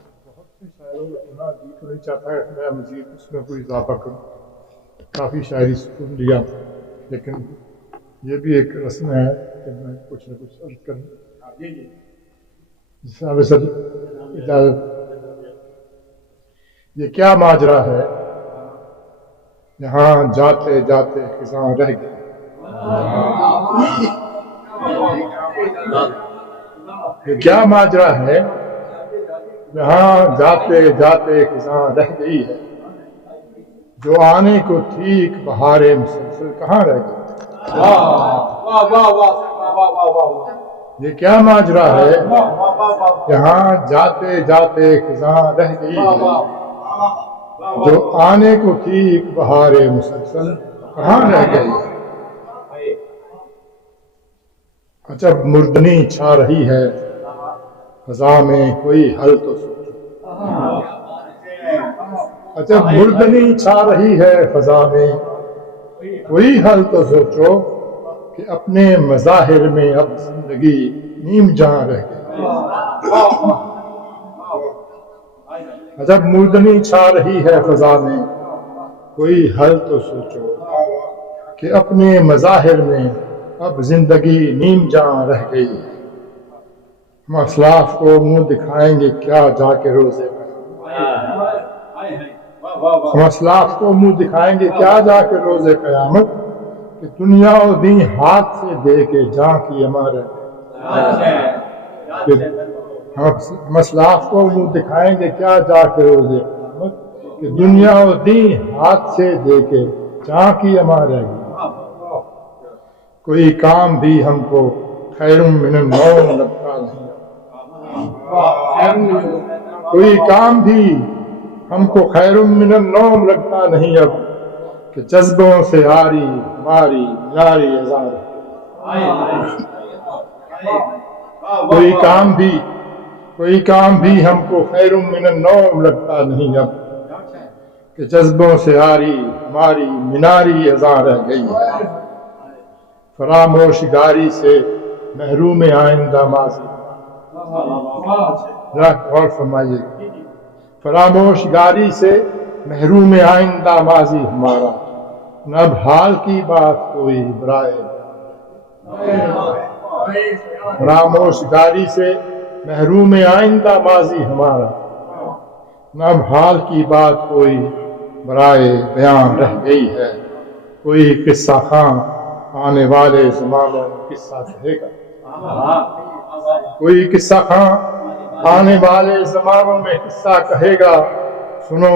آج بہت سی شاعروں کو سنا، جی تو نہیں چاہتا ہے میں مزید اس میں کوئی اضافہ کروں، کافی شاعری سن لیا، لیکن یہ بھی ایک رسم ہے کہ میں کچھ نہ کچھ عرض کروں۔ جناب صدر اجازت، یہ کیا ماجرا ہے یہاں جاتے جاتے خزاں رہ گئی، یہ کیا ماجرا ہے یہاں جاتے جاتے خزاں رہ گئی ہے، جو آنے کو ٹھیک بہار مسلسل کہاں رہ گئی۔ یہ کیا ماجرا ہے یہاں جاتے جاتے خزاں رہ گئی ہے، جو آنے کو ٹھیک بہار مسلسل کہاں رہ گئی ہے۔ عجب مردنی چھا رہی ہے فضا میں، کوئی حل تو سوچو۔ عجب مردنی چھا رہی ہے فضا میں، کوئی حل تو سوچو، کہ اپنے مظاہر میں اب زندگی نیم جہاں رہ گئی۔ عجب مردنی چھا رہی ہے فضا میں، کوئی حل تو سوچو، کہ اپنے مظاہر میں اب زندگی نیم جہاں رہ گئی ہے۔ ہم اسلاف کو منہ دکھائیں گے کیا جا کے روزے قیامت، ہم اسلاف کو منہ دکھائیں گے کیا جا کے روزے قیامت، کہ دنیا و دین ہاتھ سے دے کے جاں کی ہمارے۔ ہم اسلاف کو منہ دکھائیں گے کیا جا کے روزے قیامت، کہ دنیا و دین ہاتھ سے دے کے جاں کی ہمارے۔ کوئی کام بھی ہم کو خیر من النوم لگتا نہیں، کوئی کام بھی ہم کو خیر من النوم لگتا نہیں اب، کہ جذبوں سے آری ہماری یاری ہزار۔ کوئی کام بھی ہم کو خیر من النوم لگتا نہیں اب، کہ جذبوں سے آری ہماری میناری ہزار رہ گئی ہے۔ فراموش گاری سے محروم آئندہ ماضی، غور فرمائیے، فراموش گاری سے محروم آئندہ ماضی ہمارا، نہ اب حال کی بات کوئی برائے۔ فراموش گاری سے محروم آئندہ ماضی ہمارا، نہ اب حال کی بات کوئی برائے بیان رہ گئی ہے۔ کوئی قصہ خاں آنے والے زمانوں میں قصہ کہے گا، کوئی قصہ خاں آنے والے زمانوں میں قصہ کہے گا، سنو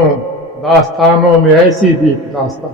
داستانوں میں ایسی بھی داستان۔